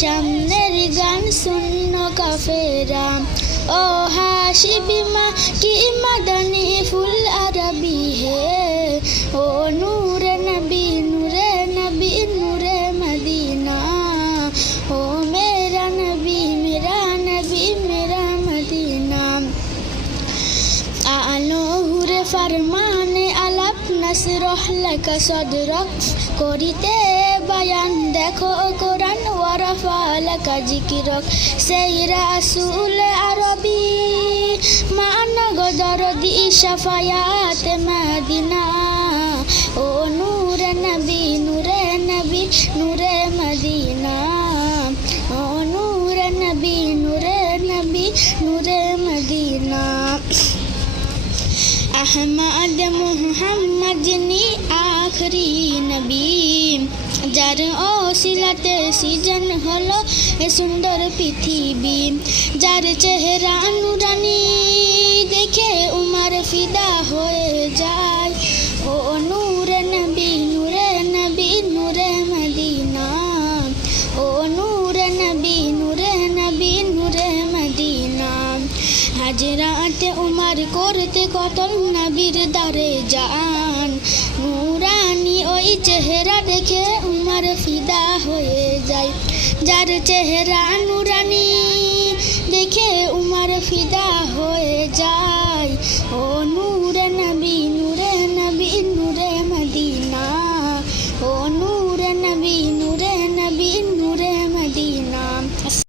সামনের গান শূন্য কাফেরা ও হাসিবিমা কি মাদানি ফুল আরবি হে ও নূরে নবী নূরে মদিনা ও মেরা নবী মেরা মদিনা আলোহুরে ফরমানে আলাপ নসরহ লাকা সদরক করিতে বায়ান দেখো কোরআন ওয়ারাফা লাকা জিকিরক সেই রাসূল আরবি মানগ দরদি শাফায়াত মদিনা ও নূরে নবী নূরে মদিনা ও নূরে নবী নূরে মদিনা আহমদ মুহাম্মদ যিনি আখরি নবী যার ওসিলাতে সৃজন হলো এ সুন্দর পৃথিবী যার চেহারা নুরানি দেখে উমর ফিদা হয়ে যায় ও নূরে নবী নূরে মদিনা ও নূরে নবী নূরে মদিনা হাজরাতে উমর করতে কতল নবীর দারে যান নুরানি ওই চেহারা দেখে উমর ফিদা হয়ে যায় যার চেহারা নুরানি দেখে উমর ফিদা হয়ে যায়।